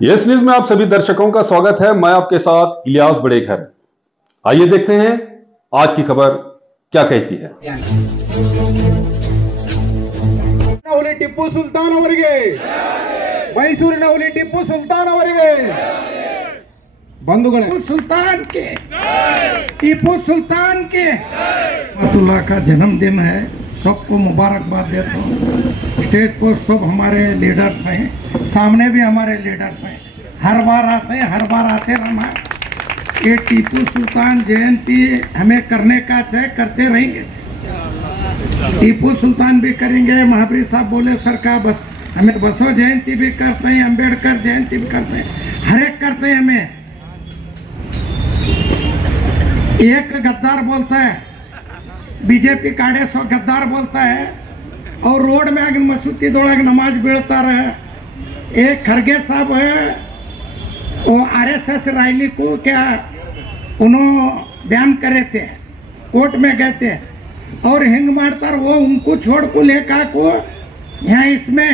Yes news में आप सभी दर्शकों का स्वागत है। मैं आपके साथ इलियास बड़ेखर। आइए देखते हैं आज की खबर क्या कहती है। ಟಿಪ್ಪು ಸುಲ್ತಾನ್ ಅವರಿಗೆ, ಮೈಸೂರಿನ ಹುಲಿ ಟಿಪ್ಪು ಸುಲ್ತಾನ್ ಅವರಿಗೆ, बंधुगण सुल्तान के, टीपू सुल्तान के अब्दुल्ला का जन्मदिन है। सबको मुबारकबाद देता हूँ। स्टेज पर सब हमारे लीडर्स हैं, सामने भी हमारे लीडर्स हैं। हर बार आते रहना। ये टीपू सुल्तान जयंती हमें करने का चाहे, करते रहेंगे। टीपू सुल्तान भी करेंगे। महावीर साहब बोले सरकार बस हमें बसो जयंती भी करते हैं, अंबेडकर जयंती भी करते हैं, हर एक करते हैं। हमें एक गद्दार बोलता है, बीजेपी काड़े सो गद्दार बोलता है और रोड में आगे मसूती दौड़ा नमाज बेड़ता रहे। एक खरगे साहब है, वो आरएसएस रैली को क्या उन्होंने बयान करे थे, कोर्ट में गए थे और हिंग मारता वो उनको छोड़ को लेकर को यहाँ इसमें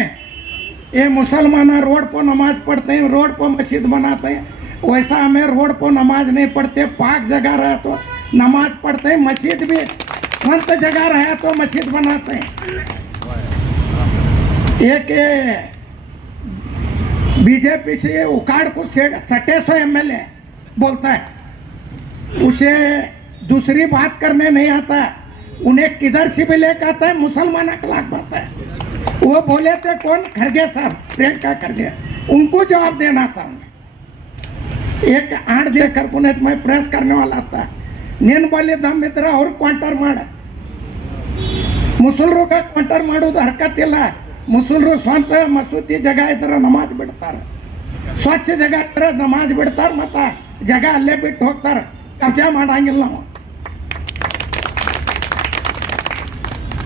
ये मुसलमान रोड पर नमाज पढ़ते हैं, रोड पर मस्जिद बनाते हैं। वैसा हमें रोड पर नमाज नहीं पढ़ते, पाक जगह रहे तो नमाज पढ़ते हैं, मस्जिद भी संत जगह रहे तो मस्जिद बनाते हैं। एक बीजेपी से उखाड़ को सटे सो एमएलए बोलता है, उसे दूसरी बात करने नहीं आता, उन्हें किधर से भी लेकर आता है, मुसलमान अखलाक बढ़ता है। वो बोले थे कौन, खरगे साहब, प्रियंका खरगे, उनको जवाब देना था। एक आठ देकर पुणे में प्रेस करने वाला था, नीन बोले दम मित्र और क्वांटर माड़ मुसलरू का क्वांटर ಮಾಡೋದು हरकत ಇಲ್ಲ। ಮುಸಲ್ರು ಸ್ವಂತ ಮಸೂತಿ ಜಾಗ ಇದ್ರೆ ನಮಾಜ್ ಬಿಡ್ತಾರೆ, ಸ್ವಚ್ಛ ಜಾಗ ಇದ್ರೆ ನಮಾಜ್ ಬಿಡ್ತಾರೆ, ಮತ್ತೆ ಜಾಗ ಅಲ್ಲೇ ಬಿಟ್ಟು ಹೋಗ್ತಾರೆ, ಕಬ್ಜಾ ಮಾಡಂಗಿಲ್ಲ ನಾವು।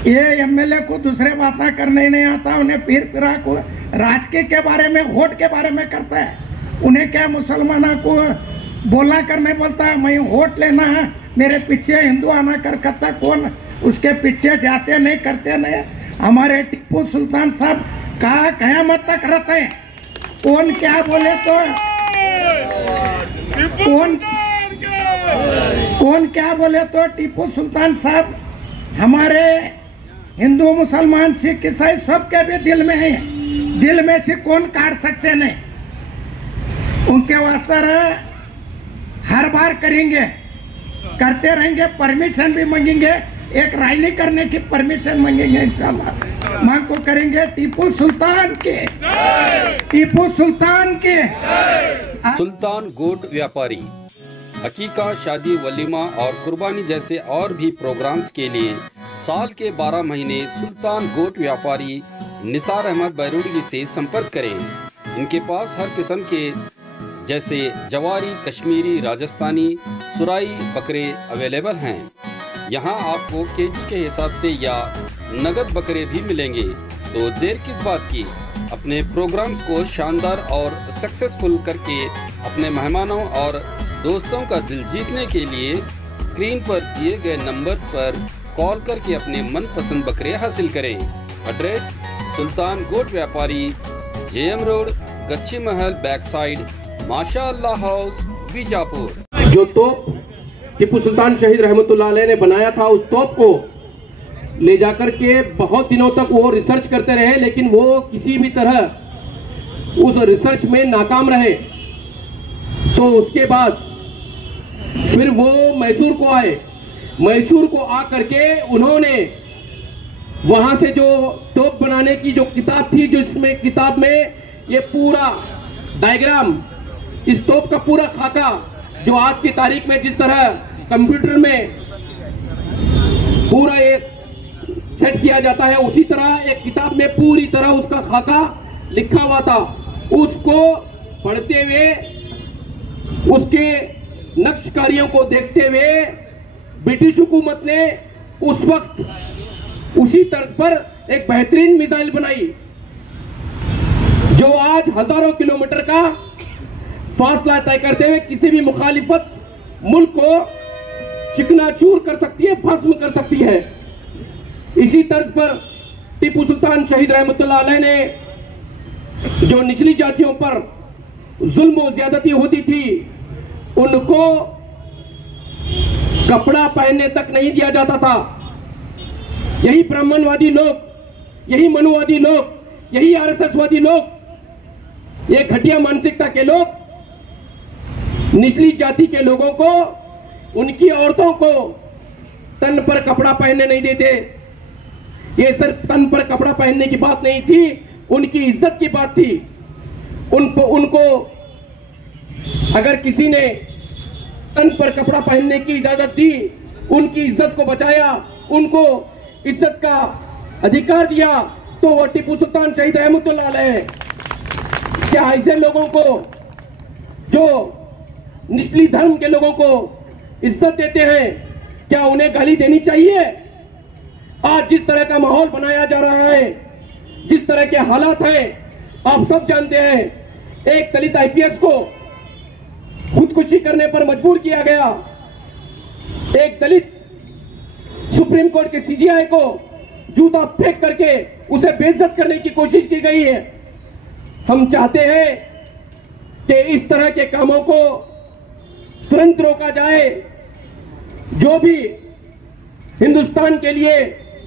ये एमएलए को दूसरे बातें करने नहीं आता, उन्हें पीर पिरा को राजकीय के बारे में, वोट के बारे में करता है। उन्हें क्या मुसलमानों को बोला करने बोलता है, मैं वोट लेना है, मेरे पीछे हिंदू आना कर करता, कौन उसके पीछे जाते नहीं, करते नहीं। हमारे टीपू सुल्तान साहब का कयामत तक रहते हैं। कौन क्या बोले तो कौन क्या बोले तो टीपू सुल्तान साहब हमारे हिंदू मुसलमान सिख ईसाई सबके भी दिल में है, दिल में से कौन काट सकते नहीं। उनके वास्ते हर बार करेंगे, करते रहेंगे, परमिशन भी मांगेंगे, एक रैली करने की परमिशन मांगेंगे, इंशाल्लाह मांग को करेंगे। टीपू सुल्तान के, टीपू सुल्तान के। सुल्तान गोट व्यापारी अकीका, शादी, वलीमा और कुर्बानी जैसे और भी प्रोग्राम्स के लिए साल के 12 महीने सुल्तान गोट व्यापारी निसार अहमद बैरूडी से संपर्क करें। इनके पास हर किस्म के जैसे जवारी, कश्मीरी, राजस्थानी, सुराई बकरे अवेलेबल हैं। यहाँ आपको केजी के हिसाब से या नगद बकरे भी मिलेंगे। तो देर किस बात की, अपने प्रोग्राम्स को शानदार और सक्सेसफुल करके अपने मेहमानों और दोस्तों का दिल जीतने के लिए स्क्रीन पर दिए गए नंबर पर कॉल करके अपने मनपसंद बकरे हासिल करें। एड्रेस सुल्तान गोट व्यापारी, जेएम रोड, गच्ची महल बैक साइड, माशाअल्लाह हाउस, बीजापुर। जो तोप टीपू सुल्तान शहीद रहमतुल्लाह अलैह ने बनाया था, उस तोप को ले जाकर के बहुत दिनों तक वो रिसर्च करते रहे, लेकिन वो किसी भी तरह उस रिसर्च में नाकाम रहे। तो उसके बाद फिर वो मैसूर को आए। मैसूर को आकर के उन्होंने वहां से जो तोप बनाने की जो किताब थी, जो इसमें किताब में ये पूरा डायग्राम, इस तोप का पूरा खाका जो आज की तारीख में जिस तरह कंप्यूटर में पूरा एक सेट किया जाता है, उसी तरह एक किताब में पूरी तरह उसका खाका लिखा हुआ था। उसको पढ़ते हुए, उसके नक्श कार्यों को देखते हुए ब्रिटिश हुकूमत ने उस वक्त उसी तर्ज पर एक बेहतरीन मिसाइल बनाई, जो आज हजारों किलोमीटर का फासला तय करते हुए किसी भी मुखालिफत मुल्क को चिकनाचूर कर सकती है, भस्म कर सकती है। इसी तर्ज पर टीपू सुल्तान शहीद रहमतुल्लाह अलैह ने जो निचली जातियों पर जुल्म और ज्यादती होती थी उनको कपड़ा पहनने तक नहीं दिया जाता था। यही ब्राह्मणवादी लोग, यही मनुवादी लोग, यही आरएसएसवादी लोग, ये घटिया मानसिकता के लोग निचली जाति के लोगों को, उनकी औरतों को तन पर कपड़ा पहनने नहीं देते। ये सिर्फ तन पर कपड़ा पहनने की बात नहीं थी, उनकी इज्जत की बात थी। उनको अगर किसी ने तन पर कपड़ा पहनने की इजाजत दी, उनकी इज्जत को बचाया, उनको इज्जत का अधिकार दिया, तो वो टीपू सुल्तान शहीद रहमतुल्लाह अलैह। क्या ऐसे लोगों को, जो निचली धर्म के लोगों को इज्जत देते हैं, क्या उन्हें गाली देनी चाहिए? आज जिस तरह का माहौल बनाया जा रहा है, जिस तरह के हालात हैं, आप सब जानते हैं। एक दलित आईपीएस को खुदकुशी करने पर मजबूर किया गया, एक दलित सुप्रीम कोर्ट के सीजीआई को जूता फेंक करके उसे बेइज्जत करने की कोशिश की गई है। हम चाहते हैं कि इस तरह के कामों को तुरंत रोका जाए। जो भी हिंदुस्तान के लिए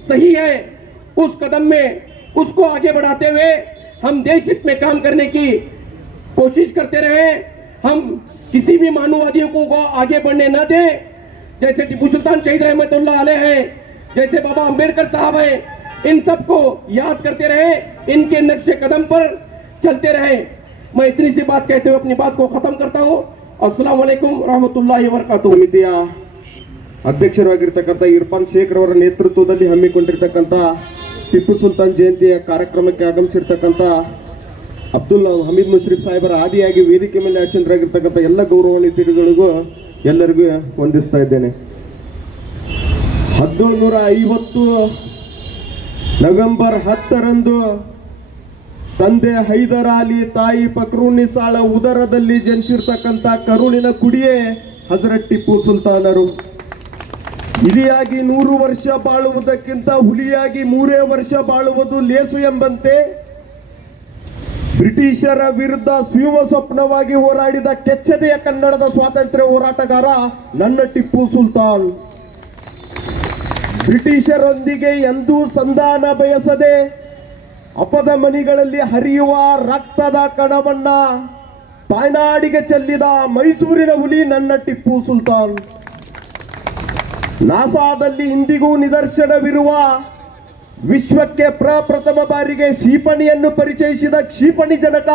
सही है, उस कदम में उसको आगे बढ़ाते हुए हम देश हित में काम करने की कोशिश करते रहे। हम किसी भी मानववादियों को आगे बढ़ने न दें। जैसे टीपू सुल्तान शहीद रहमतुल्लाह अलैह है, जैसे बाबा अंबेडकर साहब है, इन सबको याद करते रहे, इनके नक्शे कदम पर चलते रहे। मैं इतनी सी बात कहते हुए अपनी बात को खत्म करता हूँ। अस्सलाम वालेकुम रहमतुल्लाहि वबरकातुहू। ಸಮಿತಿಯ ಅಧ್ಯಕ್ಷರಾಗಿರ್ತಕ್ಕಂಥ ಇರ್ಫಾನ್ ಶೇಖ್ ಅವರ ನೇತೃತ್ವದಲ್ಲಿ ಹಮ್ಮಿಕೊಂಡಿರ್ತಕ್ಕಂಥ ಟಿಪ್ಪು ಸುಲ್ತಾನ್ ಜಯಂತಿಯ ಕಾರ್ಯಕ್ರಮಕ್ಕೆ ಆಗಮಿಸಿರ್ತಕ್ಕಂಥ ಅಬ್ದುಲ್ ಹಮೀದ್ ಮುಶ್ರೀಫ್ ಸಾಹೇಬರ ಆದಿಯಾಗಿ ವೇದಿಕೆ ಮೇಲೆ ಆಚರಣರಾಗಿರ್ತಕ್ಕಂಥ ಎಲ್ಲ ಗೌರವಾನ್ವಿತರಿಗಳಿಗೂ ಎಲ್ಲರಿಗೂ ವಂದಿಸ್ತಾ ಇದ್ದೇನೆ. 1750 ನವೆಂಬರ್ 10ರಂದು ತಂದೆ ಹೈದರ್ ಅಲಿ, ತಾಯಿ ಫಕ್ರುನ್ನಿಸಾಳ ಉದರದಲ್ಲಿ ಜನಿಸಿರ್ತಕ್ಕಂಥ ಕರುಣಿನ ಕುಡಿಯೇ ಹಜರತ್ ಟಿಪ್ಪು ಸುಲ್ತಾನರು. ಇಲಿಯಾಗಿ 100 ವರ್ಷ ಬಾಳುವುದಕ್ಕಿಂತ ಹುಲಿಯಾಗಿ 3 ವರ್ಷ ಬಾಳುವುದು ಲೇಸು ಎಂಬಂತೆ ಬ್ರಿಟಿಷರ ವಿರುದ್ಧ ಸ್ವಿವ ಸ್ವಪ್ನವಾಗಿ ಹೋರಾಡಿದ ಕೆಚ್ಚದೆಯ ಕನ್ನಡದ ಸ್ವಾತಂತ್ರ್ಯ ಹೋರಾಟಗಾರ ನನ್ನ ಟಿಪ್ಪು ಸುಲ್ತಾನ್. ಬ್ರಿಟಿಷರೊಂದಿಗೆ ಎಂದೂ ಸಂಧಾನ ಬಯಸದೆ ಅಪದ ಮನಿಗಳಲ್ಲಿ ಹರಿಯುವ ರಕ್ತದ ಕಣವನ್ನ ತಾಯ್ನಾಡಿಗೆ ಚೆಲ್ಲಿದ ಮೈಸೂರಿನ ಹುಲಿ ನನ್ನ ಟಿಪ್ಪು ಸುಲ್ತಾನ್. ನಾಸಾದಲ್ಲಿ ಇಂದಿಗೂ ನಿದರ್ಶನವಿರುವ ವಿಶ್ವಕ್ಕೆ ಪ್ರಪ್ರಥಮ ಬಾರಿಗೆ ಕ್ಷಿಪಣಿಯನ್ನು ಪರಿಚಯಿಸಿದ ಕ್ಷಿಪಣಿ ಜನಕ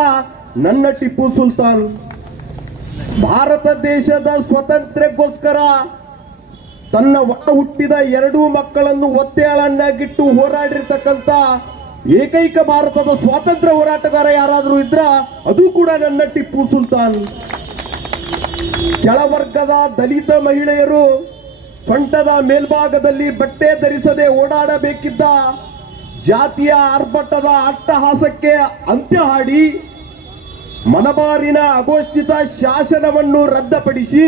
ನನ್ನ ಟಿಪ್ಪು ಸುಲ್ತಾನ್. ಭಾರತ ದೇಶದ ಸ್ವಾತಂತ್ರ್ಯಕ್ಕೋಸ್ಕರ ತನ್ನ ಒಳ ಹುಟ್ಟಿದ 2 ಮಕ್ಕಳನ್ನು ಒತ್ತೆಯಾಳನ್ನಾಗಿಟ್ಟು ಹೋರಾಡಿರ್ತಕ್ಕಂಥ ಏಕೈಕ ಭಾರತದ ಸ್ವಾತಂತ್ರ್ಯ ಹೋರಾಟಗಾರ ಯಾರಾದರೂ ಇದ್ರ ಅದು ಕೂಡ ನನ್ನ ಟಿಪ್ಪು ಸುಲ್ತಾನ್. ಕೆಳವರ್ಗದ ದಲಿತ ಮಹಿಳೆಯರು ಸೊಂಟದ ಮೇಲ್ಭಾಗದಲ್ಲಿ ಬಟ್ಟೆ ಧರಿಸದೆ ಓಡಾಡಬೇಕಿದ್ದ ಜಾತಿಯ ಆರ್ಭಟದ ಅಟ್ಟಹಾಸಕ್ಕೆ ಅಂತ್ಯ ಹಾಡಿ ಮಲಬಾರಿನ ಅಘೋಷಿತ ಶಾಸನವನ್ನು ರದ್ದುಪಡಿಸಿ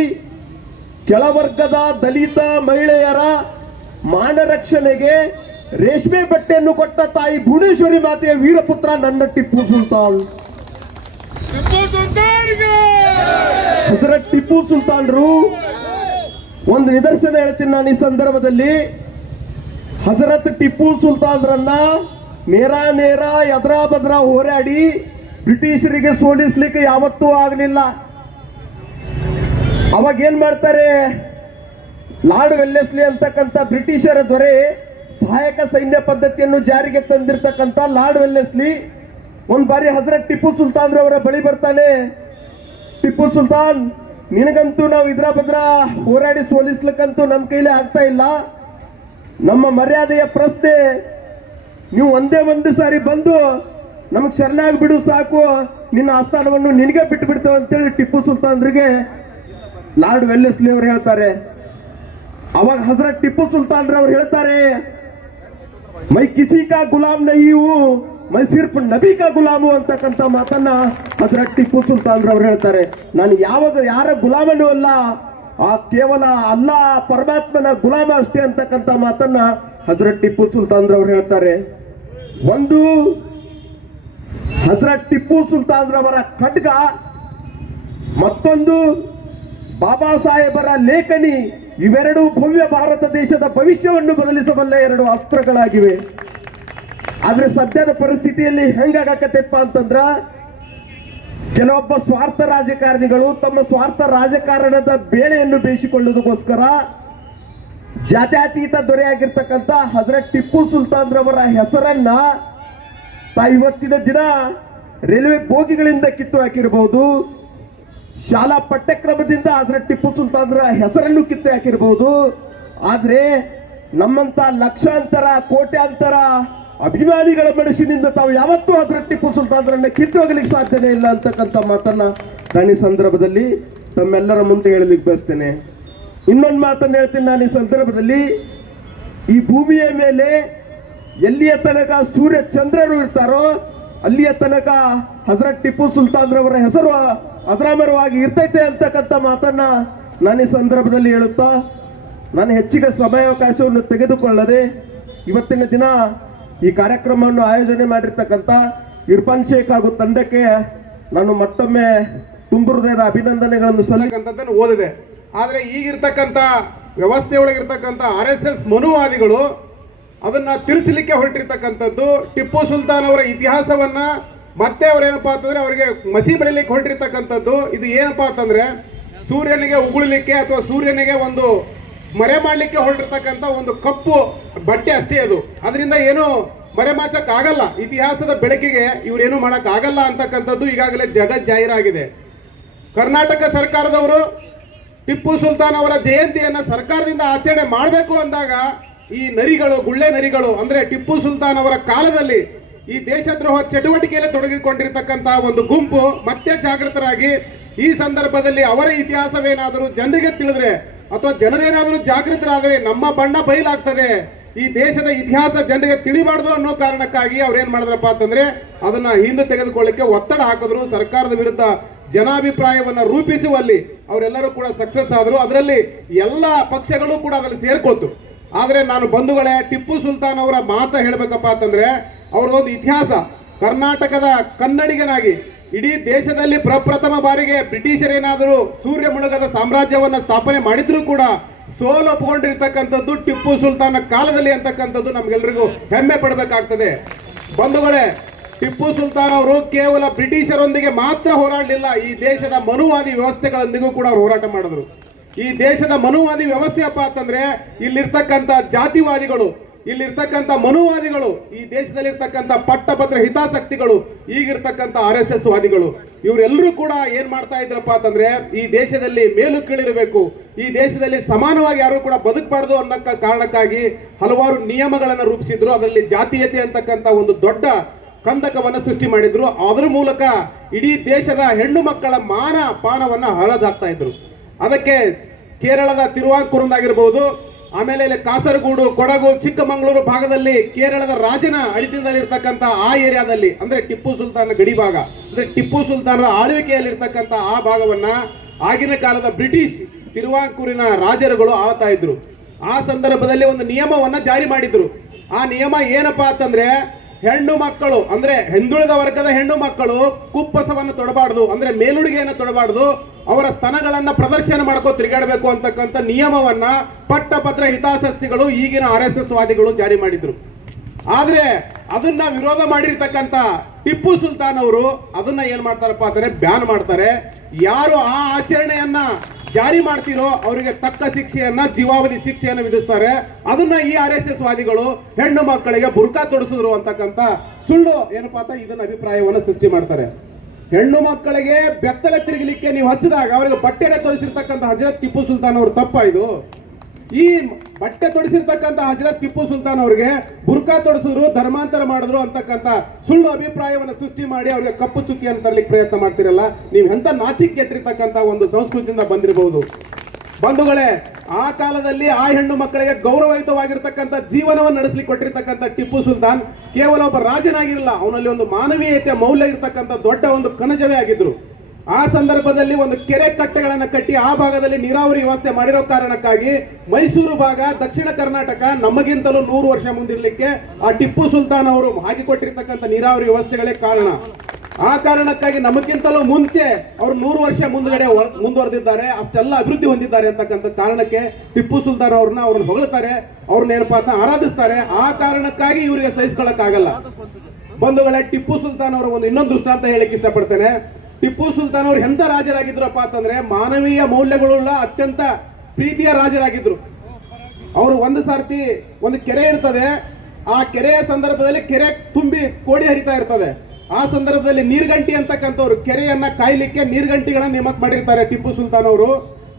ಕೆಳವರ್ಗದ ದಲಿತ ಮಹಿಳೆಯರ ಮಾನರಕ್ಷಣೆಗೆ ರೇಷ್ಮೆ ಬಟ್ಟೆಯನ್ನು ಕೊಟ್ಟ ತಾಯಿ ಭುವನೇಶ್ವರಿ ಮಾತೆಯ ವೀರಪುತ್ರ ನನ್ನ ಟಿಪ್ಪು ಸುಲ್ತಾನ್. ಹಜರತ್ ಟಿಪ್ಪು ಸುಲ್ತಾನ್ರು ಒಂದು ನಿದರ್ಶನ ಹೇಳ್ತೀನಿ ನಾನು ಈ ಸಂದರ್ಭದಲ್ಲಿ. ಹಜರತ್ ಟಿಪ್ಪು ಸುಲ್ತಾನ್ರನ್ನ ನೇರ ಎದ್ರ ಬದ್ರ ಹೋರಾಡಿ ಬ್ರಿಟಿಷರಿಗೆ ಸೋಲಿಸ್ಲಿಕ್ಕೆ ಯಾವತ್ತೂ ಆಗಲಿಲ್ಲ. ಅವಾಗ ಏನ್ ಮಾಡ್ತಾರೆ, ಲಾರ್ಡ್ ವೆಲ್ಲೆಸ್ಲಿ ಅಂತಕ್ಕಂಥ ಬ್ರಿಟಿಷರ ದೊರೆ ಸಹಾಯಕ ಸೈನ್ಯ ಪದ್ಧತಿಯನ್ನು ಜಾರಿಗೆ ತಂದಿರತಕ್ಕಂಥ ಲಾರ್ಡ್ ವೆಲ್ಲೆಸ್ಲಿ ಒಂದ್ ಬಾರಿ ಹಜರತ್ ಟಿಪ್ಪು ಸುಲ್ತಾನ್ ರವರ ಬಳಿ ಬರ್ತಾನೆ. ಟಿಪ್ಪು ಸುಲ್ತಾನ್, ನಿನಗಂತೂ ನಾವು ಇದ್ರ ಬದ್ರ ಹೋರಾಡಿ ಸೋಲಿಸ್ಲಿಕ್ಕಂತೂ ನಮ್ಮ ಕೈಲಿ ಆಗ್ತಾ ಇಲ್ಲ. ನಮ್ಮ ಮರ್ಯಾದೆಯ ಪ್ರಶ್ನೆ, ನೀವು ಒಂದೇ ಒಂದು ಸಾರಿ ಬಂದು ನಮಗ್ ಶರಣಾಗಿ ಬಿಡು ಸಾಕು, ನಿನ್ನ ಆಸ್ಥಾನವನ್ನು ನಿನಗೆ ಬಿಟ್ಟು ಬಿಡ್ತೇವೆ ಅಂತೇಳಿ ಟಿಪ್ಪು ಸುಲ್ತಾನ್ರಿಗೆ ಲಾರ್ಡ್ ವೆಲ್ಲೆಸ್ಲಿ ಅವರು ಹೇಳ್ತಾರೆ. ಅವಾಗ ಹಜರತ್ ಟಿಪ್ಪು ಸುಲ್ತಾನ್ ರವರು ಹೇಳ್ತಾರೆ, ಮೈ ಕಿಸಿ ಕಾ ಗುಲಾಮ್ ನಹೀ ಹೂ, ಮೈ ಸಿರ್ಫ್ ನಬಿ ಕಾ ಗುಲಾಮು ಅಂತಕ್ಕಂಥ ಮಾತನ್ನ ಹಜರತ್ ಟಿಪ್ಪು ಸುಲ್ತಾನ್ ರವರು ಹೇಳ್ತಾರೆ. ನಾನು ಯಾರ ಗುಲಾಮನೂ ಅಲ್ಲ, ಆ ಕೇವಲ ಅಲ್ಲಾ ಪರಮಾತ್ಮನ ಗುಲಾಮ ಅಷ್ಟೇ ಅಂತಕ್ಕಂಥ ಮಾತನ್ನ ಹಜರತ್ ಟಿಪ್ಪು ಸುಲ್ತಾನ್ ರವರು ಹೇಳ್ತಾರೆ. ಒಂದು ಹಜರತ್ ಟಿಪ್ಪು ಸುಲ್ತಾನ್ ರವರ ಖಡ್ಗ ಮತ್ತೊಂದು ಬಾಬಾ ಸಾಹೇಬರ ಲೇಖನಿ. ಇವೆರಡು ಭವ್ಯ ಭಾರತ ದೇಶದ ಭವಿಷ್ಯವನ್ನು ಬದಲಿಸಬಲ್ಲ ಎರಡು ಅಸ್ತ್ರಗಳಾಗಿವೆ. ಆದ್ರೆ ಸದ್ಯದ ಪರಿಸ್ಥಿತಿಯಲ್ಲಿ ಹೆಂಗಾಗತ್ತಪ್ಪ ಅಂತಂದ್ರ ಕೆಲವೊಬ್ಬ ಸ್ವಾರ್ಥ ರಾಜಕಾರಣಿಗಳು ತಮ್ಮ ಸ್ವಾರ್ಥ ರಾಜಕಾರಣದ ಬೇಳೆಯನ್ನು ಬೇಯಿಸಿಕೊಳ್ಳುವುದಕ್ಕೋಸ್ಕರ ಜಾತ್ಯತೀತ ದೊರೆಯಾಗಿರ್ತಕ್ಕಂಥ ಹಜರತ್ ಟಿಪ್ಪು ಸುಲ್ತಾನ್ ರವರ ಹೆಸರನ್ನ ಇವತ್ತಿನ ದಿನ ರೈಲ್ವೆ ಬೋಗಿಗಳಿಂದ ಕಿತ್ತು ಹಾಕಿರಬಹುದು, ಶಾಲಾ ಪಠ್ಯಕ್ರಮದಿಂದ ಹಜರತ್ ಟಿಪ್ಪು ಸುಲ್ತಾನ್ರ ಹೆಸರನ್ನು ಕಿತ್ತು ಹಾಕಿರಬಹುದು. ಆದ್ರೆ ನಮ್ಮಂತ ಲಕ್ಷಾಂತರ ಕೋಟ್ಯಾಂತರ ಅಭಿಮಾನಿಗಳ ಮನಸ್ಸಿನಿಂದ ತಾವು ಯಾವತ್ತೂ ಹಜರತ್ ಟಿಪ್ಪು ಸುಲ್ತಾನ್ರನ್ನ ಕಿತ್ತು ಹೋಗ್ಲಿಕ್ಕೆ ಸಾಧ್ಯನೇ ಇಲ್ಲ ಅಂತಕ್ಕಂಥ ಮಾತನ್ನ ನಾನು ಈ ಸಂದರ್ಭದಲ್ಲಿ ತಮ್ಮೆಲ್ಲರ ಮುಂದೆ ಹೇಳಲಿಕ್ಕೆ ಬಯಸ್ತೇನೆ. ಇನ್ನೊಂದು ಮಾತನ್ನು ಹೇಳ್ತೀನಿ ನಾನು ಈ ಸಂದರ್ಭದಲ್ಲಿ. ಈ ಭೂಮಿಯ ಮೇಲೆ ಎಲ್ಲಿಯ ತನಕ ಸೂರ್ಯ ಚಂದ್ರರು ಇರ್ತಾರೋ ಅಲ್ಲಿಯ ತನಕ ಹಜರತ್ ಟಿಪ್ಪು ಸುಲ್ತಾನ್ ರವರ ಹೆಸರು ಅಜರಾಮರವಾಗಿ ಇರ್ತೈತೆ ಅಂತಕ್ಕಂಥ ಮಾತನ್ನ ನಾನು ಈ ಸಂದರ್ಭದಲ್ಲಿ ಹೇಳುತ್ತಾ ನಾನು ಹೆಚ್ಚಿಗೆ ಸಮಯಾವಕಾಶವನ್ನು ತೆಗೆದುಕೊಳ್ಳದೆ ಇವತ್ತಿನ ದಿನ ಈ ಕಾರ್ಯಕ್ರಮವನ್ನು ಆಯೋಜನೆ ಮಾಡಿರ್ತಕ್ಕಂಥ ಇರ್ಫಾನ್ ಶೇಖ್ ಹಾಗೂ ತಂಡಕ್ಕೆ ನಾನು ಮತ್ತೊಮ್ಮೆ ತುಂಬು ಹೃದಯದ ಅಭಿನಂದನೆಗಳನ್ನು ಸಲ್ಲಿಸತಕ್ಕಂಥದ್ದನ್ನು ಓದಿದೆ. ಆದರೆ ಈಗಿರ್ತಕ್ಕಂಥ ವ್ಯವಸ್ಥೆ ಒಳಗಿರ್ತಕ್ಕಂಥ RSS ಮನುವಾದಿಗಳು ಅದನ್ನ ತಿರುಚಲಿಕ್ಕೆ ಹೊರಟಿರ್ತಕ್ಕಂಥದ್ದು. ಟಿಪ್ಪು ಸುಲ್ತಾನ್ ಅವರ ಇತಿಹಾಸವನ್ನ ಮತ್ತೆ ಅವರೇನಪ್ಪಾ ಅಂತಂದ್ರೆ ಅವರಿಗೆ ಮಸಿ ಬೆಳಿಲಿಕ್ಕೆ ಹೊರಟಿರ್ತಕ್ಕಂಥದ್ದು. ಇದು ಏನಪ್ಪಾ ಅಂತಂದ್ರೆ ಸೂರ್ಯನಿಗೆ ಉಗುಳಲಿಕ್ಕೆ ಅಥವಾ ಸೂರ್ಯನಿಗೆ ಒಂದು ಮರೆ ಮಾಡಲಿಕ್ಕೆ ಹೊರಟಿರ್ತಕ್ಕಂಥ ಒಂದು ಕಪ್ಪು ಬಟ್ಟೆ ಅಷ್ಟೇ ಅದು. ಅದರಿಂದ ಏನು ಮರೆಮಾಚಕ್ ಆಗಲ್ಲ. ಇತಿಹಾಸದ ಬೆಳಕಿಗೆ ಇವ್ರೇನು ಮಾಡಕ್ ಆಗಲ್ಲ ಅಂತಕ್ಕಂಥದ್ದು ಈಗಾಗಲೇ ಜಗತ್ ಜಾಹೀರಾಗಿದೆ. ಕರ್ನಾಟಕ ಸರ್ಕಾರದವರು ಟಿಪ್ಪು ಸುಲ್ತಾನ್ ಅವರ ಜಯಂತಿಯನ್ನ ಸರ್ಕಾರದಿಂದ ಆಚರಣೆ ಮಾಡಬೇಕು ಅಂದಾಗ ಈ ನರಿಗಳು, ಗುಳ್ಳೆ ನರಿಗಳು ಅಂದ್ರೆ ಟಿಪ್ಪು ಸುಲ್ತಾನ್ ಅವರ ಕಾಲದಲ್ಲಿ ಈ ದೇಶದ್ರೋಹ ಚಟುವಟಿಕೆಯಲ್ಲಿ ತೊಡಗಿಕೊಂಡಿರ್ತಕ್ಕಂತಹ ಒಂದು ಗುಂಪು ಮತ್ತೆ ಜಾಗೃತರಾಗಿ ಈ ಸಂದರ್ಭದಲ್ಲಿ ಅವರ ಇತಿಹಾಸವೇನಾದರೂ ಜನರಿಗೆ ತಿಳಿದ್ರೆ ಅಥವಾ ಜನರೇನಾದರೂ ಜಾಗೃತರಾದರೆ ನಮ್ಮ ಬಣ್ಣ ಬಯಲಾಗ್ತದೆ, ಈ ದೇಶದ ಇತಿಹಾಸ ಜನರಿಗೆ ತಿಳಿಬಾರ್ದು ಅನ್ನೋ ಕಾರಣಕ್ಕಾಗಿ ಅವ್ರೇನ್ ಮಾಡಿದ್ರಪ್ಪ ಅಂತಂದ್ರೆ ಅದನ್ನ ಹಿಂದೆ ತೆಗೆದುಕೊಳ್ಳಿಕ್ಕೆ ಒತ್ತಡ ಹಾಕಿದ್ರು. ಸರ್ಕಾರದ ವಿರುದ್ಧ ಜನಾಭಿಪ್ರಾಯವನ್ನ ರೂಪಿಸುವಲ್ಲಿ ಅವರೆಲ್ಲರೂ ಕೂಡ ಸಕ್ಸಸ್ ಆದ್ರು. ಅದರಲ್ಲಿ ಎಲ್ಲ ಪಕ್ಷಗಳು ಕೂಡ ಅದರಲ್ಲಿ ಸೇರ್ಕೋತು. ಆದ್ರೆ ನಾನು ಬಂಧುಗಳೇ, ಟಿಪ್ಪು ಸುಲ್ತಾನ್ ಅವರ ಮಾತ ಹೇಳ್ಬೇಕಪ್ಪ ಅಂತಂದ್ರೆ ಅವರದೊಂದು ಇತಿಹಾಸ. ಕರ್ನಾಟಕದ ಕನ್ನಡಿಗನಾಗಿ ಇಡೀ ದೇಶದಲ್ಲಿ ಪ್ರಪ್ರಥಮ ಬಾರಿಗೆ ಬ್ರಿಟಿಷರೇನಾದರೂ ಸೂರ್ಯ ಮುಳುಗದ ಸಾಮ್ರಾಜ್ಯವನ್ನ ಸ್ಥಾಪನೆ ಮಾಡಿದ್ರು ಕೂಡ ಸೋಲು ಒಪ್ಪಿಕೊಂಡಿರ್ತಕ್ಕಂಥದ್ದು ಟಿಪ್ಪು ಸುಲ್ತಾನ್ ಕಾಲದಲ್ಲಿ ಅಂತಕ್ಕಂಥದ್ದು ನಮ್ಗೆಲ್ರಿಗೂ ಹೆಮ್ಮೆ ಪಡಬೇಕಾಗ್ತದೆ. ಬಂಧುಗಳೇ, ಟಿಪ್ಪು ಸುಲ್ತಾನ್ ಅವರು ಕೇವಲ ಬ್ರಿಟಿಷರೊಂದಿಗೆ ಮಾತ್ರ ಹೋರಾಡಲಿಲ್ಲ, ಈ ದೇಶದ ಮನುವಾದಿ ವ್ಯವಸ್ಥೆಗಳೊಂದಿಗೂ ಕೂಡ ಅವರು ಹೋರಾಟ ಮಾಡಿದ್ರು. ಈ ದೇಶದ ಮನುವಾದಿ ವ್ಯವಸ್ಥೆಯಪ್ಪ ಅಂತಂದ್ರೆ ಇಲ್ಲಿರ್ತಕ್ಕಂಥ ಜಾತಿವಾದಿಗಳು, ಇಲ್ಲಿರ್ತಕ್ಕಂಥ ಮನುವಾದಿಗಳು, ಈ ದೇಶದಲ್ಲಿರ್ತಕ್ಕಂಥ ಪಟ್ಟಭದ್ರ ಹಿತಾಸಕ್ತಿಗಳು, ಈಗಿರ್ತಕ್ಕಂಥ RSS ವಾದಿಗಳು, ಇವರೆಲ್ಲರೂ ಕೂಡ ಏನ್ ಮಾಡ್ತಾ ಇದ್ರಪ್ಪ ಅಂತಂದ್ರೆ ಈ ದೇಶದಲ್ಲಿ ಮೇಲು ಕೀಳಿರಬೇಕು, ಈ ದೇಶದಲ್ಲಿ ಸಮಾನವಾಗಿ ಯಾರು ಕೂಡ ಬದುಕಬಾರ್ದು ಅನ್ನೋ ಕಾರಣಕ್ಕಾಗಿ ಹಲವಾರು ನಿಯಮಗಳನ್ನು ರೂಪಿಸಿದ್ರು. ಅದರಲ್ಲಿ ಜಾತೀಯತೆ ಅಂತಕ್ಕಂಥ ಒಂದು ದೊಡ್ಡ ಕಂದಕವನ್ನ ಸೃಷ್ಟಿ ಮಾಡಿದ್ರು. ಅದರ ಮೂಲಕ ಇಡೀ ದೇಶದ ಹೆಣ್ಣು ಮಕ್ಕಳ ಮಾನ ಪಾನವನ್ನ ಹರದಾಗ್ತಾ ಇದ್ರು. ಅದಕ್ಕೆ ಕೇರಳದ ತಿರುವಾಂಕೂರಿಂದಾಗಿರ್ಬೋದು, ಆಮೇಲೆ ಇಲ್ಲಿ ಕಾಸರಗೋಡು, ಕೊಡಗು, ಚಿಕ್ಕಮಗಳೂರು ಭಾಗದಲ್ಲಿ ಕೇರಳದ ರಾಜನ ಅಡಿತದಲ್ಲಿರ್ತಕ್ಕಂಥ ಆ ಏರಿಯಾದಲ್ಲಿ ಅಂದ್ರೆ ಟಿಪ್ಪು ಸುಲ್ತಾನ್ ಗಡಿ ಭಾಗ ಅಂದ್ರೆ ಟಿಪ್ಪು ಸುಲ್ತಾನರ ಆಳ್ವಿಕೆಯಲ್ಲಿರ್ತಕ್ಕಂಥ ಆ ಭಾಗವನ್ನ ಆಗಿನ ಕಾಲದ ಬ್ರಿಟಿಷ್ ತಿರುವಾಂಕೂರಿನ ರಾಜರುಗಳು ಆಳ್ತಾ ಇದ್ರು. ಆ ಸಂದರ್ಭದಲ್ಲಿ ಒಂದು ನಿಯಮವನ್ನ ಜಾರಿ ಮಾಡಿದ್ರು. ಆ ನಿಯಮ ಏನಪ್ಪಾ ಅಂತಂದ್ರೆ ಹೆಣ್ಣು ಮಕ್ಕಳು ಅಂದ್ರೆ ಹಿಂದುಳಿದ ವರ್ಗದ ಹೆಣ್ಣು ಮಕ್ಕಳು ಕುಪ್ಪಸವನ್ನು ತೊಡಬಾರ್ದು, ಅಂದ್ರೆ ಮೇಲುಡುಗೆಯನ್ನು ತೊಡಬಾರ್ದು, ಅವರ ಸ್ತನಗಳನ್ನ ಪ್ರದರ್ಶನ ಮಾಡ್ಕೋ ತಿರುಗಾಡಬೇಕು ಅಂತಕ್ಕಂಥ ನಿಯಮವನ್ನ ಪಟ್ಟಭದ್ರ ಹಿತಾಸಕ್ತಿಗಳು, ಈಗಿನ RSS ವಾದಿಗಳು ಜಾರಿ ಮಾಡಿದ್ರು. ಆದ್ರೆ ಅದನ್ನ ವಿರೋಧ ಮಾಡಿರ್ತಕ್ಕಂಥ ಟಿಪ್ಪು ಸುಲ್ತಾನ್ ಅವರು ಅದನ್ನ ಏನ್ ಮಾಡ್ತಾರಪ್ಪ ಅಂದ್ರೆ ಬ್ಯಾನ್ ಮಾಡ್ತಾರೆ. ಯಾರು ಆ ಆಚರಣೆಯನ್ನ ಜಾರಿ ಮಾಡ್ತಿರೋ ಅವರಿಗೆ ತಕ್ಕ ಶಿಕ್ಷೆಯನ್ನ, ಜೀವಾವಧಿ ಶಿಕ್ಷೆಯನ್ನು ವಿಧಿಸ್ತಾರೆ. ಅದನ್ನ ಈ RSS ವಾದಿಗಳು ಹೆಣ್ಣು ಮಕ್ಕಳಿಗೆ ಬುರ್ಕಾ ತೊಡಿಸಿದ್ರು ಅಂತಕ್ಕಂಥ ಸುಳ್ಳು ಏನಪ್ಪಾ ಅಂತ ಇದನ್ನ ಅಭಿಪ್ರಾಯವನ್ನು ಸೃಷ್ಟಿ ಮಾಡ್ತಾರೆ. ಹೆಣ್ಣು ಮಕ್ಕಳಿಗೆ ಬೆತ್ತಲೆ ತಿರುಗಲಿಕ್ಕೆ ನೀವು ಹಚ್ಚಿದಾಗ ಅವರಿಗೆ ಬಟ್ಟೆನೆ ತೊಡಿಸಿರ್ತಕ್ಕಂಥ ಹಜರತ್ ಟಿಪ್ಪು ಸುಲ್ತಾನ್ ಅವರು ತಪ್ಪ ಇದು. ಈ ಬಟ್ಟೆ ತೊಡಿಸಿರ್ತಕ್ಕಂಥ ಹಜರತ್ ಟಿಪ್ಪು ಸುಲ್ತಾನ್ ಅವರಿಗೆ ಬುರ್ಕಾ ತೊಡಿಸಿದ್ರು, ಧರ್ಮಾಂತರ ಮಾಡಿದ್ರು ಅಂತಕ್ಕಂಥ ಸುಳ್ಳು ಅಭಿಪ್ರಾಯವನ್ನು ಸೃಷ್ಟಿ ಮಾಡಿ ಅವರಿಗೆ ಕಪ್ಪು ಚುಕ್ಕಿಯನ್ನು ತರಲಿಕ್ಕೆ ಪ್ರಯತ್ನ ಮಾಡ್ತಿರಲ್ಲ. ನೀವು ಎಂತ ನಾಚಿಕೆ ಕೆಟ್ಟಿರ್ತಕ್ಕಂಥ ಒಂದು ಸಂಸ್ಕೃತಿಯಿಂದ ಬಂದಿರಬಹುದು. ಬಂಧುಗಳೇ, ಆ ಕಾಲದಲ್ಲಿ ಆ ಹೆಣ್ಣು ಮಕ್ಕಳಿಗೆ ಗೌರವಯುತವಾಗಿರ್ತಕ್ಕಂಥ ಜೀವನವನ್ನು ನಡೆಸಲಿಕ್ಕೆ ಕೊಟ್ಟಿರ್ತಕ್ಕಂಥ ಟಿಪ್ಪು ಸುಲ್ತಾನ್ ಕೇವಲ ಒಬ್ಬ ರಾಜನಾಗಿರಲಿಲ್ಲ, ಅವನಲ್ಲಿ ಒಂದು ಮಾನವೀಯತೆ ಮೌಲ್ಯ ಇರತಕ್ಕಂಥ ದೊಡ್ಡ ಒಂದು ಕಣಜವೇ ಆಗಿದ್ರು. ಆ ಸಂದರ್ಭದಲ್ಲಿ ಒಂದು ಕೆರೆ ಕಟ್ಟೆಗಳನ್ನು ಕಟ್ಟಿ ಆ ಭಾಗದಲ್ಲಿ ನೀರಾವರಿ ವ್ಯವಸ್ಥೆ ಮಾಡಿರೋ ಕಾರಣಕ್ಕಾಗಿ ಮೈಸೂರು ಭಾಗ, ದಕ್ಷಿಣ ಕರ್ನಾಟಕ ನಮಗಿಂತಲೂ 100 ವರ್ಷ ಮುಂದಿರಲಿಕ್ಕೆ ಆ ಟಿಪ್ಪು ಸುಲ್ತಾನ್ ಅವರು ಹಾಕಿಕೊಟ್ಟಿರ್ತಕ್ಕಂಥ ನೀರಾವರಿ ವ್ಯವಸ್ಥೆಗಳೇ ಕಾರಣ. ಆ ಕಾರಣಕ್ಕಾಗಿ ನಮಗಿಂತಲೂ ಮುಂಚೆ ಅವರು 100 ವರ್ಷ ಮುಂದ್ಗಡೆ ಮುಂದುವರೆದಿದ್ದಾರೆ, ಅಷ್ಟೆಲ್ಲ ಅಭಿವೃದ್ಧಿ ಹೊಂದಿದ್ದಾರೆ ಅಂತಕ್ಕಂಥ ಕಾರಣಕ್ಕೆ ಟಿಪ್ಪು ಸುಲ್ತಾನ್ ಅವ್ರನ್ನ ಹೊಗಳ್ತಾರೆ, ಅವ್ರನ್ನ ಏನಪ್ಪಾ ಅಂತ ಆರಾಧಿಸ್ತಾರೆ. ಆ ಕಾರಣಕ್ಕಾಗಿ ಇವರಿಗೆ ಸಹಿಸ್ಕೊಳ್ಳಕ್ಕಾಗಲ್ಲ. ಬಂಧುಗಳೇ, ಟಿಪ್ಪು ಸುಲ್ತಾನ್ ಅವರ ಒಂದು ಇನ್ನೊಂದು ದೃಷ್ಟಾಂತ ಹೇಳಕ್ಕೆ ಇಷ್ಟಪಡ್ತೇನೆ. ಟಿಪ್ಪು ಸುಲ್ತಾನ್ ಅವರು ಎಂತ ರಾಜರಾಗಿದ್ರಪ್ಪ ಅಂತಂದ್ರೆ ಮಾನವೀಯ ಮೌಲ್ಯಗಳುಳ್ಳ ಅತ್ಯಂತ ಪ್ರೀತಿಯ ರಾಜರಾಗಿದ್ರು. ಅವರು ಒಂದು ಸಾರ್ತಿ ಒಂದು ಕೆರೆ ಇರ್ತದೆ, ಆ ಕೆರೆಯ ಸಂದರ್ಭದಲ್ಲಿ ಕೆರೆ ತುಂಬಿ ಕೋಡಿ ಹರಿತಾ ಇರ್ತದೆ. ಆ ಸಂದರ್ಭದಲ್ಲಿ ನೀರ್ಗಂಟಿ ಅಂತಕ್ಕಂಥವ್ರು ಕೆರೆಯನ್ನ ಕಾಯ್ಲಿಕ್ಕೆ ನೀರ್ಗಂಟಿಗಳನ್ನ ನೇಮಕ ಮಾಡಿರ್ತಾರೆ ಟಿಪ್ಪು ಸುಲ್ತಾನ್ ಅವರು.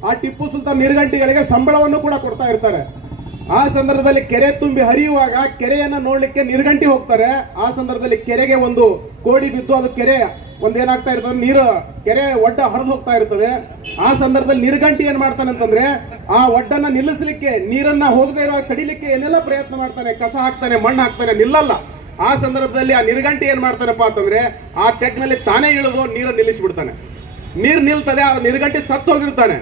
ಆ ಟಿಪ್ಪು ಸುಲ್ತಾನ್ ನೀರ್ಗಂಟಿಗಳಿಗೆ ಸಂಬಳವನ್ನು ಕೂಡ ಕೊಡ್ತಾ ಇರ್ತಾರೆ. ಆ ಸಂದರ್ಭದಲ್ಲಿ ಕೆರೆ ತುಂಬಿ ಹರಿಯುವಾಗ ಕೆರೆಯನ್ನ ನೋಡ್ಲಿಕ್ಕೆ ನೀರ್ಗಂಟಿ ಹೋಗ್ತಾರೆ. ಆ ಸಂದರ್ಭದಲ್ಲಿ ಕೆರೆಗೆ ಒಂದು ಕೋಡಿ ಬಿದ್ದು ಅದು ಕೆರೆ ಒಂದೇನಾಗ್ತಾ ಇರ್ತದೆ, ನೀರು ಕೆರೆ ಒಡ್ಡ ಹರಿದು ಹೋಗ್ತಾ ಇರ್ತದೆ. ಆ ಸಂದರ್ಭದಲ್ಲಿ ನೀರ್ಗಂಟಿ ಏನ್ ಮಾಡ್ತಾನೆ ಅಂತಂದ್ರೆ ಆ ಒಡ್ಡನ್ನ ನಿಲ್ಲಿಸಲಿಕ್ಕೆ, ನೀರನ್ನ ಹೋಗದೆ ಇರೋ ಕಡಿಲಿಕ್ಕೆ ಏನೆಲ್ಲ ಪ್ರಯತ್ನ ಮಾಡ್ತಾನೆ, ಕಸ ಹಾಕ್ತಾನೆ, ಮಣ್ಣು ಹಾಕ್ತಾನೆ, ನಿಲ್ಲಲ್ಲ. ಆ ಸಂದರ್ಭದಲ್ಲಿ ಆ ನೀರ್ಗಂಟಿ ಏನ್ ಮಾಡ್ತಾನಪ್ಪ ಅಂತಂದ್ರೆ ಆ ತೆಗ್ನಲ್ಲಿ ತಾನೇ ಇಳಿದು ನೀರು ನಿಲ್ಲಿಸ್ಬಿಡ್ತಾನೆ. ನೀರು ನಿಲ್ತದೆ, ಆ ನೀರ್ಗಂಟಿ ಸತ್ತು ಹೋಗಿರ್ತಾನೆ.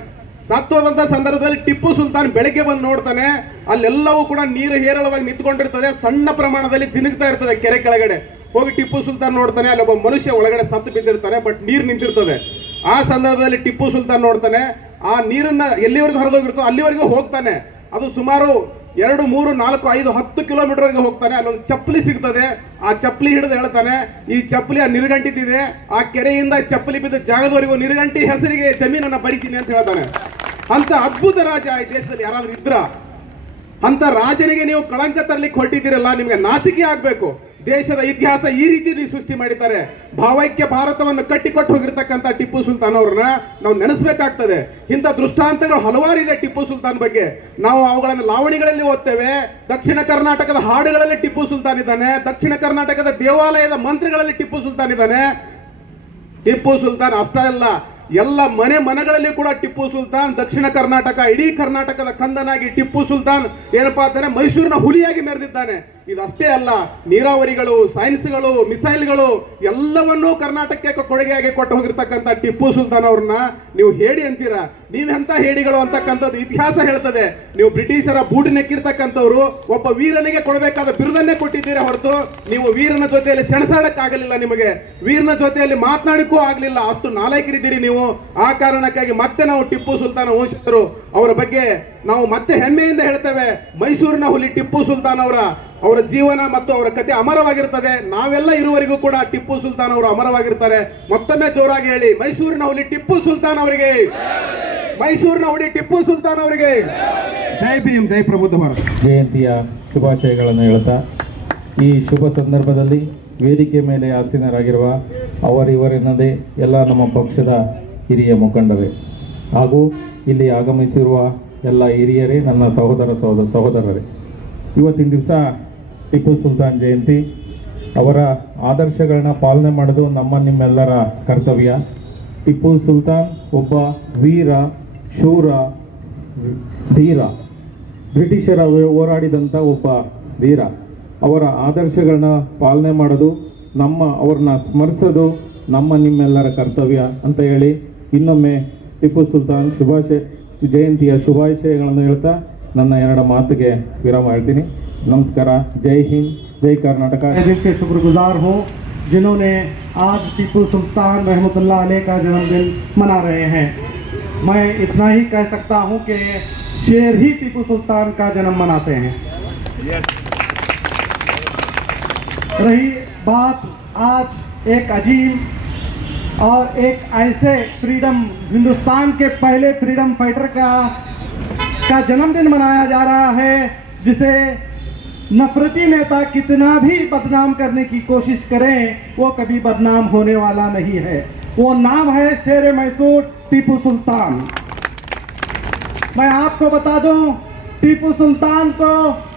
ಸತ್ತು ಹೋದಂತ ಸಂದರ್ಭದಲ್ಲಿ ಟಿಪ್ಪು ಸುಲ್ತಾನ್ ಬೆಳಗ್ಗೆ ಬಂದು ನೋಡ್ತಾನೆ, ಅಲ್ಲೆಲ್ಲವೂ ಕೂಡ ನೀರು ಹೇರಳವಾಗಿ ನಿಂತ್ಕೊಂಡಿರ್ತದೆ, ಸಣ್ಣ ಪ್ರಮಾಣದಲ್ಲಿ ಜಿನುಗ್ತಾ ಇರ್ತದೆ ಕೆರೆ ಕೆಳಗಡೆ. ಹೋಗಿ ಟಿಪ್ಪು ಸುಲ್ತಾನ್ ನೋಡ್ತಾನೆ, ಅಲ್ಲಿ ಒಬ್ಬ ಮನುಷ್ಯ ಒಳಗಡೆ ಸತ್ತು ಬಿದ್ದಿರ್ತಾನೆ, ಬಟ್ ನೀರು ನಿಂತಿರ್ತದೆ. ಆ ಸಂದರ್ಭದಲ್ಲಿ ಟಿಪ್ಪು ಸುಲ್ತಾನ್ ನೋಡ್ತಾನೆ, ಆ ನೀರನ್ನ ಎಲ್ಲಿವರೆಗೂ ಹರಿದೋಗಿರ್ತೋ ಅಲ್ಲಿವರೆಗೂ ಹೋಗ್ತಾನೆ. ಅದು ಸುಮಾರು 2, 3, 4, 5, 10 ಕಿಲೋಮೀಟರ್ ವರೆಗೆ ಹೋಗ್ತಾನೆ. ಅಲ್ಲೊಂದು ಚಪ್ಪಲಿ ಸಿಗ್ತದೆ, ಆ ಚಪ್ಪಲಿ ಹಿಡಿದು ಹೇಳ್ತಾನೆ, ಈ ಚಪ್ಪಲಿ ಆ ನೀರ್ಗಂಟಿದೆ, ಆ ಕೆರೆಯಿಂದ ಚಪ್ಪಲಿ ಬಿದ್ದ ಜಾಗದವರೆಗೂ ನೀರ್ಗಂಟಿ ಹೆಸರಿಗೆ ಜಮೀನನ್ನ ಬರೀತೀನಿ ಅಂತ ಹೇಳ್ತಾನೆ. ಅಂತ ಅದ್ಭುತ ರಾಜ ಈ ದೇಶದಲ್ಲಿ ಯಾರಾದ್ರೂ ಇದ್ರ? ಅಂತ ರಾಜನಿಗೆ ನೀವು ಕಳಂಕ ತರಲಿಕ್ಕೆ ಹೊರಟಿದ್ದೀರಲ್ಲ, ನಿಮ್ಗೆ ನಾಚಿಕೆ ಆಗ್ಬೇಕು. ದೇಶದ ಇತಿಹಾಸ ಈ ರೀತಿ ನೀವು ಸೃಷ್ಟಿ ಮಾಡಿದ್ದಾರೆ. ಭಾವೈಕ್ಯ ಭಾರತವನ್ನು ಕಟ್ಟಿಕೊಟ್ಟು ಹೋಗಿರ್ತಕ್ಕಂಥ ಟಿಪ್ಪು ಸುಲ್ತಾನ್ ಅವ್ರನ್ನ ನಾವು ನೆನೆಸ್ಬೇಕಾಗ್ತದೆ. ಇಂಥ ದೃಷ್ಟಾಂತಗಳು ಹಲವಾರಿದೆ ಟಿಪ್ಪು ಸುಲ್ತಾನ್ ಬಗ್ಗೆ. ನಾವು ಅವುಗಳನ್ನು ಲಾವಣಿಗಳಲ್ಲಿ ಓದ್ತೇವೆ. ದಕ್ಷಿಣ ಕರ್ನಾಟಕದ ಹಾಡುಗಳಲ್ಲಿ ಟಿಪ್ಪು ಸುಲ್ತಾನ್ ಇದ್ದಾನೆ, ದಕ್ಷಿಣ ಕರ್ನಾಟಕದ ದೇವಾಲಯದ ಮಂತ್ರಗಳಲ್ಲಿ ಟಿಪ್ಪು ಸುಲ್ತಾನ್ ಇದ್ದಾನೆ. ಟಿಪ್ಪು ಸುಲ್ತಾನ್ ಅಷ್ಟೇ ಅಲ್ಲ, ಎಲ್ಲ ಮನೆಗಳಲ್ಲಿ ಕೂಡ ಟಿಪ್ಪು ಸುಲ್ತಾನ್, ದಕ್ಷಿಣ ಕರ್ನಾಟಕ, ಇಡೀ ಕರ್ನಾಟಕದ ಕಂದನಾಗಿ ಟಿಪ್ಪು ಸುಲ್ತಾನ್ ಏನಪ್ಪಾ ಅಂತಾನೆ ಮೈಸೂರಿನ ಹುಲಿಯಾಗಿ ಮೆರೆದಿದ್ದಾನೆ. ಇದಷ್ಟೇ ಅಲ್ಲ, ನೀರಾವರಿಗಳು, ಸೈನ್ಸ್ಗಳು, ಮಿಸೈಲ್ಗಳು ಎಲ್ಲವನ್ನೂ ಕರ್ನಾಟಕಕ್ಕೆ ಕೊಡುಗೆಯಾಗಿ ಕೊಟ್ಟು ಹೋಗಿರ್ತಕ್ಕಂಥ ಟಿಪ್ಪು ಸುಲ್ತಾನ್ ಅವ್ರನ್ನ ನೀವು ಹೇಡಿ ಅಂತೀರಾ? ನೀವೆಂತ ಹೇಡಿಗಳು ಅಂತಕ್ಕಂಥದ್ದು ಇತಿಹಾಸ ಹೇಳ್ತದೆ. ನೀವು ಬ್ರಿಟಿಷರ ಬೂಟಿ ನೆಕ್ಕಿರ್ತಕ್ಕಂಥವ್ರು, ಒಬ್ಬ ವೀರನಿಗೆ ಕೊಡಬೇಕಾದ ಬಿರುದನ್ನೇ ಕೊಟ್ಟಿದ್ದೀರಾ ಹೊರತು ನೀವು ವೀರನ ಜೊತೆಯಲ್ಲಿ ಸೆಣಸಾಡಕ್ಕಾಗಲಿಲ್ಲ, ನಿಮಗೆ ವೀರನ ಜೊತೆಯಲ್ಲಿ ಮಾತನಾಡಕ್ಕೂ ಆಗ್ಲಿಲ್ಲ. ಅಷ್ಟು ನಾಲಾಯಕರಿದ್ದೀರಿ ನೀವು. ಆ ಕಾರಣಕ್ಕಾಗಿ ಮತ್ತೆ ನಾವು ಟಿಪ್ಪು ಸುಲ್ತಾನ್ ವಂಶಸ್ಥರು ಅವರ ಬಗ್ಗೆ ನಾವು ಮತ್ತೆ ಹೆಮ್ಮೆಯಿಂದ ಹೇಳ್ತೇವೆ. ಮೈಸೂರಿನ ಹುಲಿ ಟಿಪ್ಪು ಸುಲ್ತಾನ್ ಅವರ ಜೀವನ ಮತ್ತು ಅವರ ಕಥೆ ಅಮರವಾಗಿರ್ತದೆ. ನಾವೆಲ್ಲ ಇರುವವರೆಗೂ ಕೂಡ ಟಿಪ್ಪು ಸುಲ್ತಾನ್ ಅವರು ಅಮರವಾಗಿರ್ತಾರೆ. ಮತ್ತೊಮ್ಮೆ ಜೋರಾಗಿ ಹೇಳಿ, ಮೈಸೂರಿನ ಹುಲಿ ಟಿಪ್ಪು ಸುಲ್ತಾನ್ ಅವರಿಗೆ, ಮೈಸೂರಿನ ಹುಲಿ ಟಿಪ್ಪು ಸುಲ್ತಾನ್ ಅವರಿಗೆ ಜೈ ಭೀಮ್, ಜೈ ಪ್ರಬುದ್ಧ ಭಾರತ. ಜಯಂತಿಯ ಶುಭಾಶಯಗಳನ್ನು ಹೇಳ್ತಾ, ಈ ಶುಭ ಸಂದರ್ಭದಲ್ಲಿ ವೇದಿಕೆ ಮೇಲೆ ಆಸೀನರಾಗಿರುವ ಅವರಿವರೆನ್ನದೇ ಎಲ್ಲ ನಮ್ಮ ಪಕ್ಷದ ಹಿರಿಯ ಮುಖಂಡರೇ ಹಾಗೂ ಇಲ್ಲಿ ಆಗಮಿಸಿರುವ ಎಲ್ಲ ಹಿರಿಯರೇ, ನನ್ನ ಸಹೋದರರೇ, ಇವತ್ತಿನ ದಿವಸ ಟಿಪ್ಪು ಸುಲ್ತಾನ್ ಜಯಂತಿ. ಅವರ ಆದರ್ಶಗಳನ್ನ ಪಾಲನೆ ಮಾಡೋದು ನಿಮ್ಮೆಲ್ಲರ ಕರ್ತವ್ಯ. ಟಿಪ್ಪು ಸುಲ್ತಾನ್ ಒಬ್ಬ ವೀರ, ಶೂರ, ಧೀರ, ಬ್ರಿಟಿಷರ ಹೋರಾಡಿದಂಥ ಒಬ್ಬ ಧೀರ. ಅವರ ಆದರ್ಶಗಳನ್ನ ಪಾಲನೆ ಮಾಡೋದು, ಅವ್ರನ್ನ ಸ್ಮರಿಸೋದು ನಿಮ್ಮೆಲ್ಲರ ಕರ್ತವ್ಯ ಅಂತ ಹೇಳಿ ಇನ್ನೊಮ್ಮೆ ಟಿಪ್ಪು ಸುಲ್ತಾನ್ ಜಯಂತಿಯ ಶುಭಾಶಯಗಳನ್ನು ಹೇಳ್ತಾ ನನ್ನ 2 ಮಾತಿಗೆ ವಿರಾಮ ಹೇಳ್ತೀನಿ. नमस्कार, जय हिंद, जय कर्नाटक। दिल से शुक्रगुजार हूँ जिन्होंने आज टीपू सुल्तान रहमतुल्लाह अलैह का जन्मदिन मना रहे हैं। मैं इतना ही कह सकता हूँ कि शेर ही टीपू सुल्तान का जन्म मनाते हैं। रही बात आज एक अजीम और एक ऐसे फ्रीडम, हिंदुस्तान के पहले फ्रीडम फाइटर का जन्मदिन मनाया जा रहा है, जिसे नफरती नेता कितना भी बदनाम करने की कोशिश करें वो कभी बदनाम होने वाला नहीं है। वो नाम है शेर मैसूर टीपू सुल्तान। मैं आपको बता दूं, टीपू सुल्तान को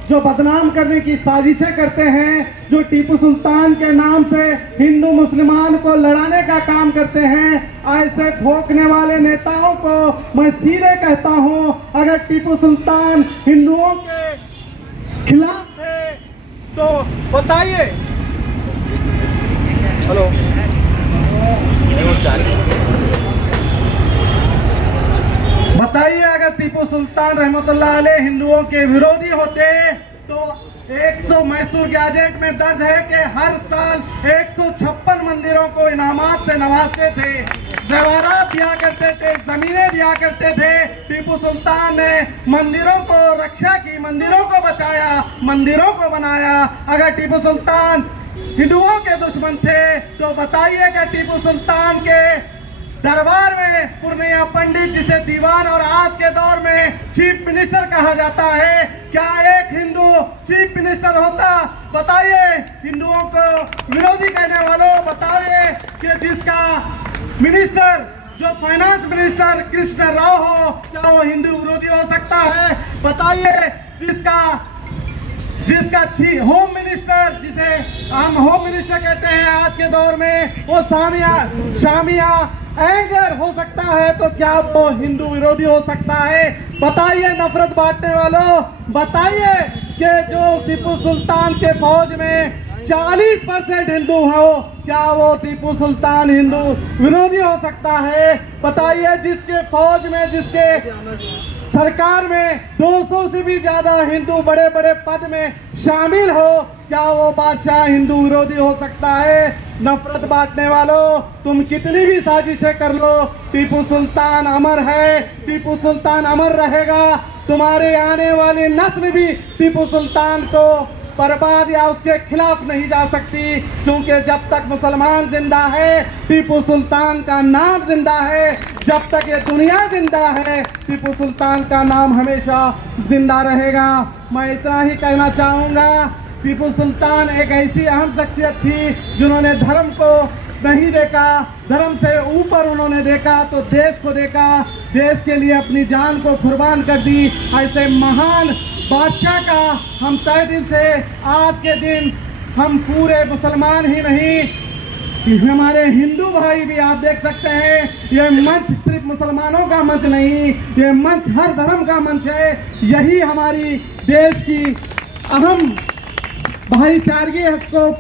जो बदनाम करने की साजिशें करते हैं, जो टीपू सुल्तान के नाम से हिंदू मुसलमान को लड़ाने का काम करते हैं, ऐसे भोंकने वाले नेताओं को मैं सीधे कहता हूं, अगर टीपू सुल्तान हिंदुओं के खिलाफ है तो बताइए। हेलो, बताइए, अगर टीपू सुल्तान रहमतुल्लाह अलैह हिंदुओं के विरोधी होते तो 100 मैसूर गैजेट में दर्ज है कि हर साल 156 मंदिरों को इनामात से नवाजते थे, जवारात दिया करते थे, जमीनें दिया करते थे। टीपू सुल्तान ने मंदिरों को रक्षा की, मंदिरों को बचाया, मंदिरों को बनाया। अगर टीपू सुल्तान हिंदुओं के दुश्मन थे तो बताइएगा टीपू सुल्तान के दरबार में पूर्णिया पंडित, जिसे दीवान और आज के दौर में चीफ मिनिस्टर कहा जाता है, क्या एक हिंदू चीफ मिनिस्टर होता? बताइए। हिंदुओं को विरोधी कहने वालों, बताइए कि जिसका मिनिस्टर जो फाइनेंस मिनिस्टर कृष्ण राव हो, क्या वो हिंदू विरोधी हो सकता है? बताइए। जिसका होम मिनिस्टर, जिसे हम होम मिनिस्टर कहते हैं आज के दौर में, वो शामिया एंगर हो सकता है, तो क्या वो हिंदू विरोधी हो सकता है? बताइए नफरत बांटने वालों, बताइए कि जो टीपू सुल्तान के फौज में 40% हिंदू हो, क्या वो टीपू सुल्तान हिंदू विरोधी हो सकता है? बताइए। जिसके फौज में, जिसके सरकार में 200 से भी ज्यादा हिंदू बड़े बड़े पद में शामिल हो, क्या वो बादशाह हिंदू विरोधी हो सकता है? नफरत बांटने वालों, तुम कितनी भी साजिशें कर लो, टीपू सुल्तान अमर है, टीपू सुल्तान अमर रहेगा। तुम्हारे आने वाली नस्ल भी टीपू सुल्तान को बर्बाद या उसके खिलाफ नहीं जा सकती, क्योंकि जब तक मुसलमान जिंदा है टीपू सुल्तान का नाम जिंदा है, जब तक ये दुनिया जिंदा है टीपू सुल्तान का नाम हमेशा जिंदा रहेगा। मैं इतना ही कहना चाहूँगा, टीपू सुल्तान एक ऐसी अहम शख्सियत थी जिन्होंने धर्म को नहीं देखा, धर्म से ऊपर उन्होंने देखा तो देश को देखा, देश के लिए अपनी जान को कुर्बान कर दी। ऐसे महान बादशाह का हम तहे दिल से आज के दिन, हम पूरे मुसलमान ही नहीं, हमारे हिंदू भाई भी, आप देख सकते हैं, ये मंच सिर्फ मुसलमानों का मंच नहीं, ये मंच हर धर्म का मंच है। यही हमारी देश की अहम भाईचारगी को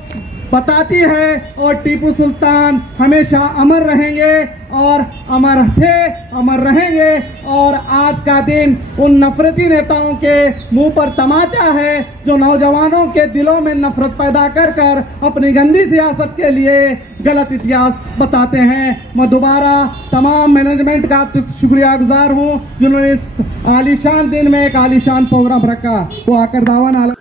बताती है, और टीपू सुल्तान हमेशा अमर रहेंगे और अमर थे, अमर रहेंगे। और आज का दिन उन नफरती नेताओं के मुंह पर तमाचा है जो नौजवानों के दिलों में नफरत पैदा कर कर अपनी गंदी सियासत के लिए गलत इतिहास बताते हैं। मैं दोबारा तमाम मैनेजमेंट का शुक्रिया गुजार हूँ जिन्होंने इस आलीशान दिन में एक आलीशान प्रोग्राम रखा। वो आकर दावा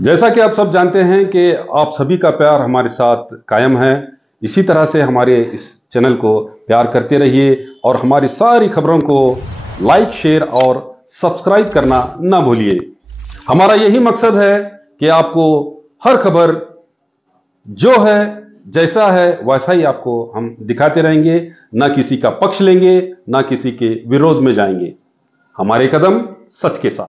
जैसा कि आप सब जानते हैं कि आप सभी का प्यार हमारे साथ कायम है, इसी तरह से हमारे इस चैनल को प्यार करते रहिए और हमारी सारी खबरों को लाइक, शेयर और सब्सक्राइब करना ना भूलिए। हमारा यही मकसद है कि आपको हर खबर जो है, जैसा है वैसा ही आपको हम दिखाते रहेंगे, ना किसी का पक्ष लेंगे, ना किसी के विरोध में जाएंगे। हमारे कदम सच के साथ।